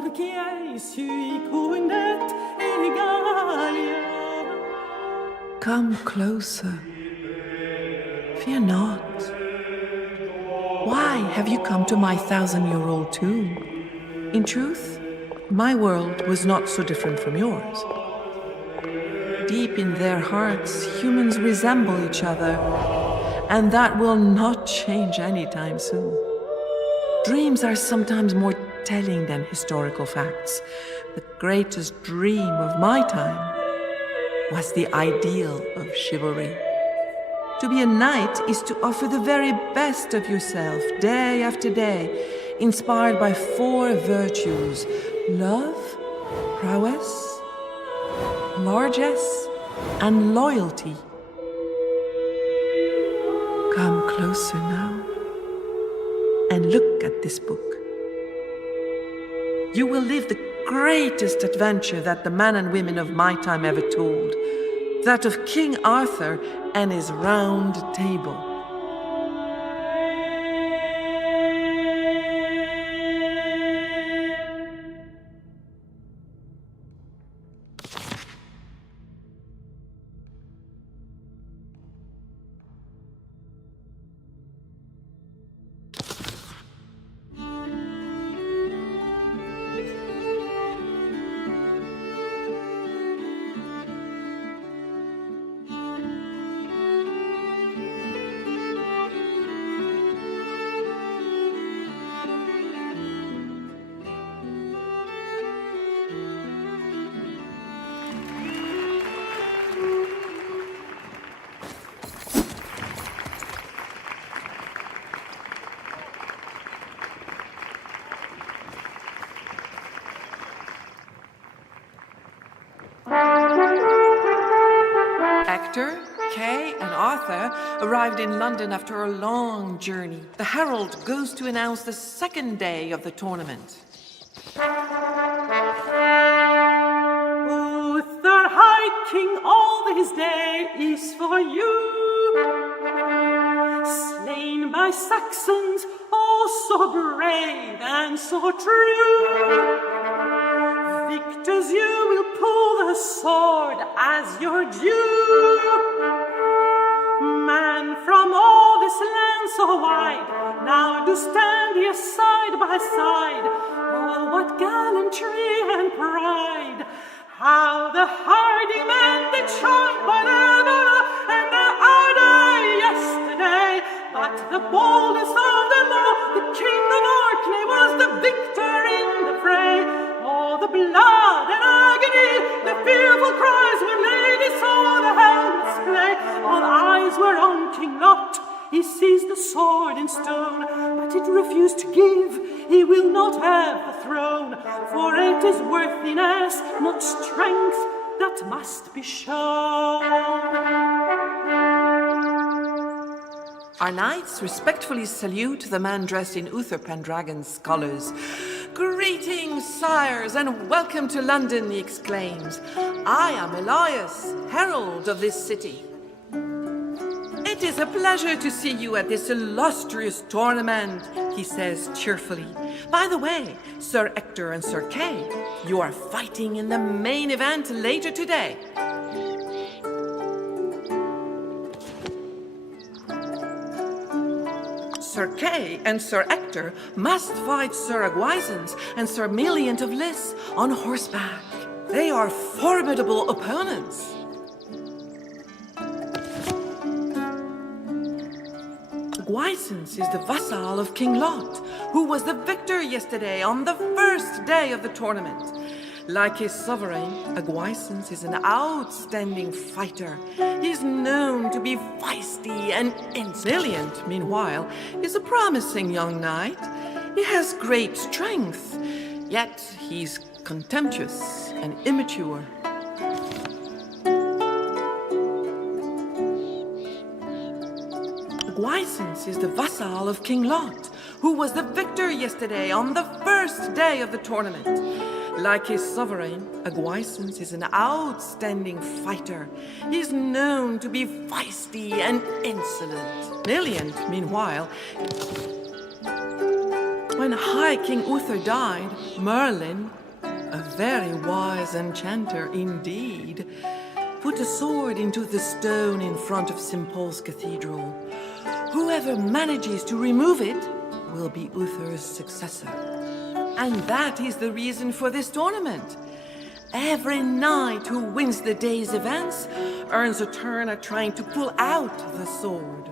perché ei sui cundet egalia. Come closer. Fear not. Why have you come to my 1,000-year-old tomb? In truth, my world was not so different from yours. Deep in their hearts, humans resemble each other, and that will not change anytime soon. Dreams are sometimes more telling than historical facts. The greatest dream of my time was the ideal of chivalry. To be a knight is to offer the very best of yourself, day after day, inspired by 4 virtues: love, prowess, largesse, and loyalty. Come closer now and look at this book. You will live the greatest adventure that the men and women of my time ever told, that of King Arthur and his round table. Hector, Kay, and Arthur arrived in London after a long journey. The herald goes to announce the second day of the tournament. Uther High King, all this day is for you. Slain by Saxons, oh so brave and so true. Victors, you will pull the sword as your due. Man from all this land so wide, now do stand here side by side. Oh, what gallantry and pride! How the hardy men did shine by their valor and their ardor yesterday! But the boldest of them all, the King of Orkney, was the victor in the fray. Oh, the blood and agony, the fearful cries when ladies saw the helmets play. All eyes were on King Lot. He seized the sword in stone, but it refused to give. He will not have the throne, for it is worthiness, not strength, that must be shown. Our knights respectfully salute the man dressed in Uther Pendragon's colours. Greetings, sires, and welcome to London, he exclaims. I am Elias, herald of this city. It is a pleasure to see you at this illustrious tournament, he says cheerfully. By the way, Sir Hector and Sir Kay, you are fighting in the main event later today. Sir Kay and Sir Hector must fight Sir Agwisance and Sir Meliant of Lys on horseback. They are formidable opponents. Agwisance is the vassal of King Lot, who was the victor yesterday on the first day of the tournament. Like his sovereign, Agwisance is an outstanding fighter. He is known to be feisty and insolent. Meanwhile, is a promising young knight. He has great strength, yet he's contemptuous and immature. Agwisance is the vassal of King Lot, who was the victor yesterday on the first day of the tournament. Like his sovereign, Agwisance is an outstanding fighter. He is known to be feisty and insolent. Meliant, meanwhile, When High King Uther died, Merlin, a very wise enchanter indeed, put a sword into the stone in front of St. Paul's Cathedral. Whoever manages to remove it will be Uther's successor. And that is the reason for this tournament. Every knight who wins the day's events earns a turn at trying to pull out the sword.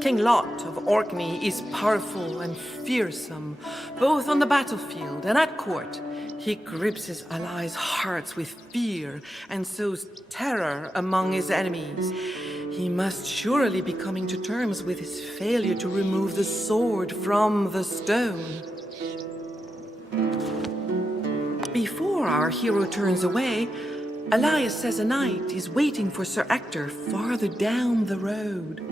King Lot of Orkney is powerful and fearsome, both on the battlefield and at court. He grips his allies' hearts with fear and sows terror among his enemies. He must surely be coming to terms with his failure to remove the sword from the stone. Before our hero turns away, Elias says a knight is waiting for Sir Ector farther down the road.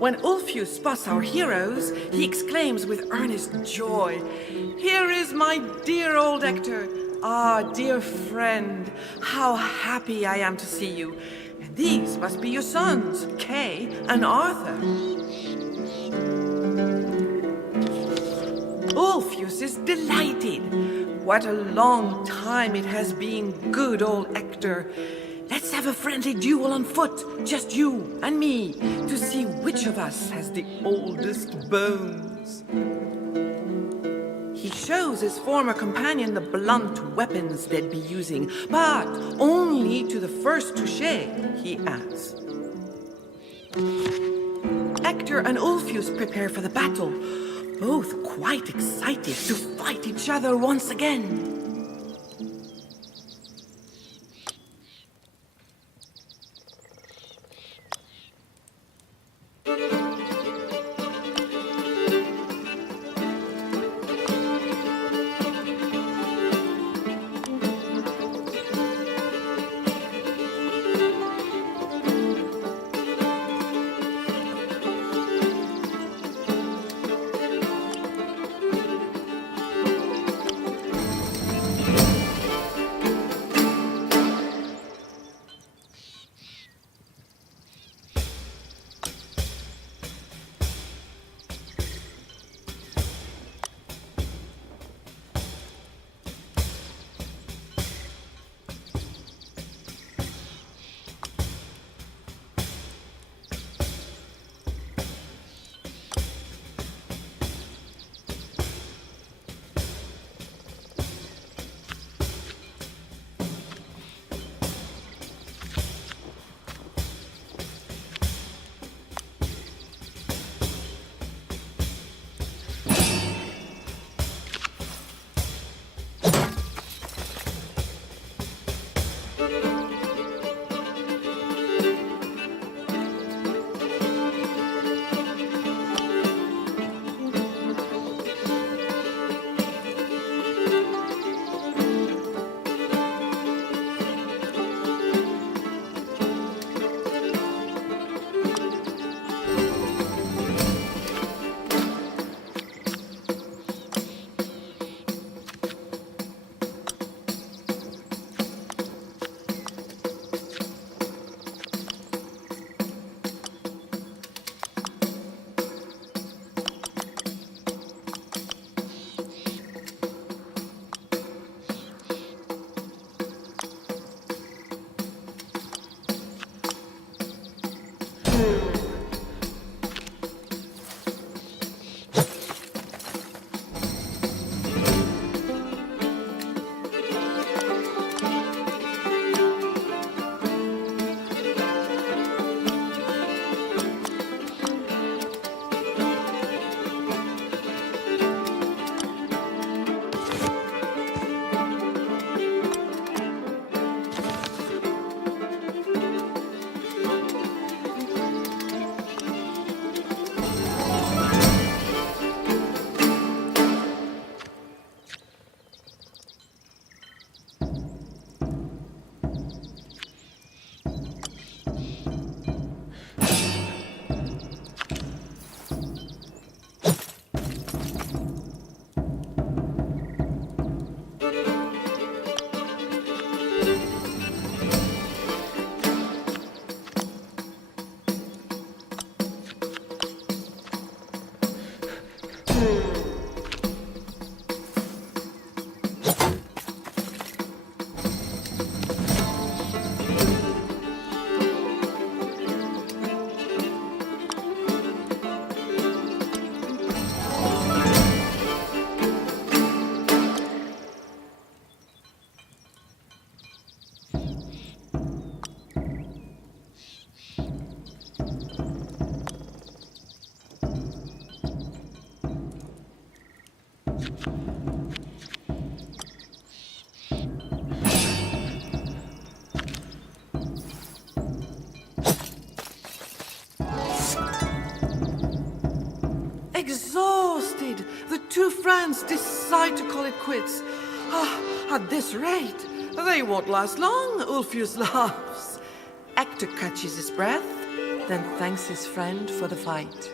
When Ulfius spots our heroes, he exclaims with earnest joy, "Here is my dear old Ector! Ah, dear friend, how happy I am to see you! And these must be your sons, Kay and Arthur." Ulfius is delighted. What a long time it has been, good old Ector. Let's have a friendly duel on foot, just you and me, to see which of us has the oldest bones. He shows his former companion the blunt weapons they'd be using, but only to the first touché, he adds. Ector and Ulfius prepare for the battle, both quite excited to fight each other once again. Exhausted, the two friends decide to call it quits. At this rate, they won't last long, Ulfius laughs. Hector catches his breath, then thanks his friend for the fight.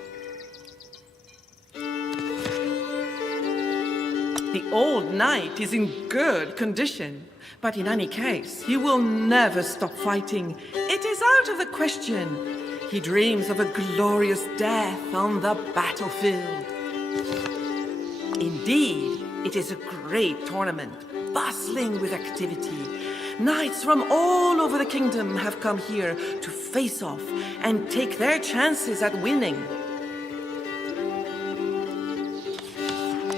The old knight is in good condition, but in any case, he will never stop fighting. It is out of the question. He dreams of a glorious death on the battlefield. Indeed, it is a great tournament, bustling with activity. Knights from all over the kingdom have come here to face off and take their chances at winning.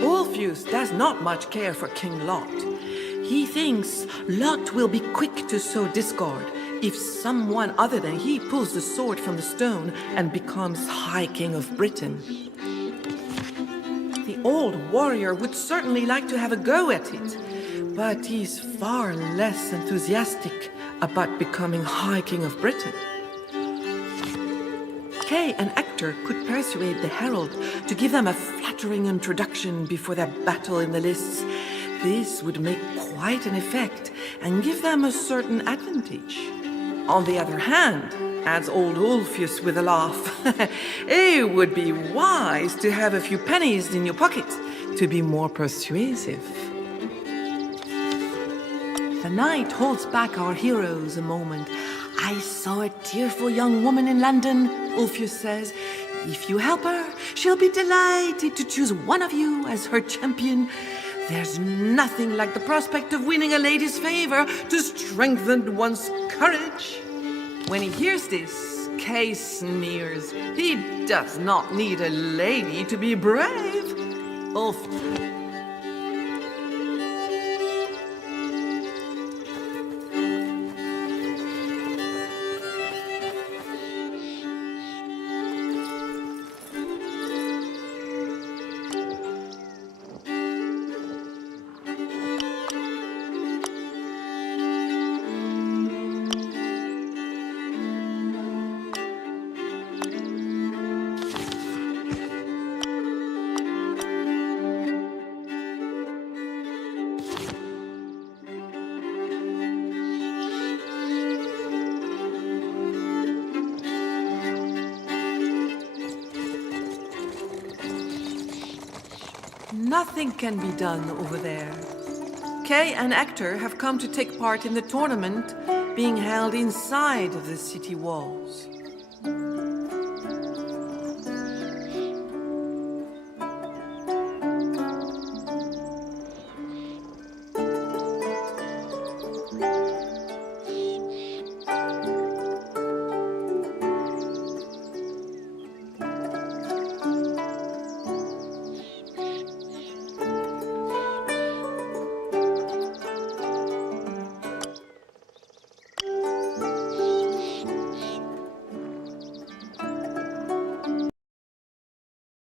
Ulfius does not much care for King Lot. He thinks Lot will be quick to sow discord if someone other than he pulls the sword from the stone and becomes High King of Britain. The old warrior would certainly like to have a go at it, but he's far less enthusiastic about becoming High King of Britain. Kay and Hector could persuade the herald to give them a flattering introduction before their battle in the lists. This would make quite an effect and give them a certain advantage. On the other hand, adds old Ulfius with a laugh, it would be wise to have a few pennies in your pocket to be more persuasive. The knight holds back our heroes a moment. I saw a tearful young woman in London, Ulfius says. If you help her, she'll be delighted to choose one of you as her champion. There's nothing like the prospect of winning a lady's favor to strengthen one's courage. When he hears this, Kay sneers. He does not need a lady to be brave. Ulf. Nothing can be done over there. Kay and Hector have come to take part in the tournament being held inside of the city walls.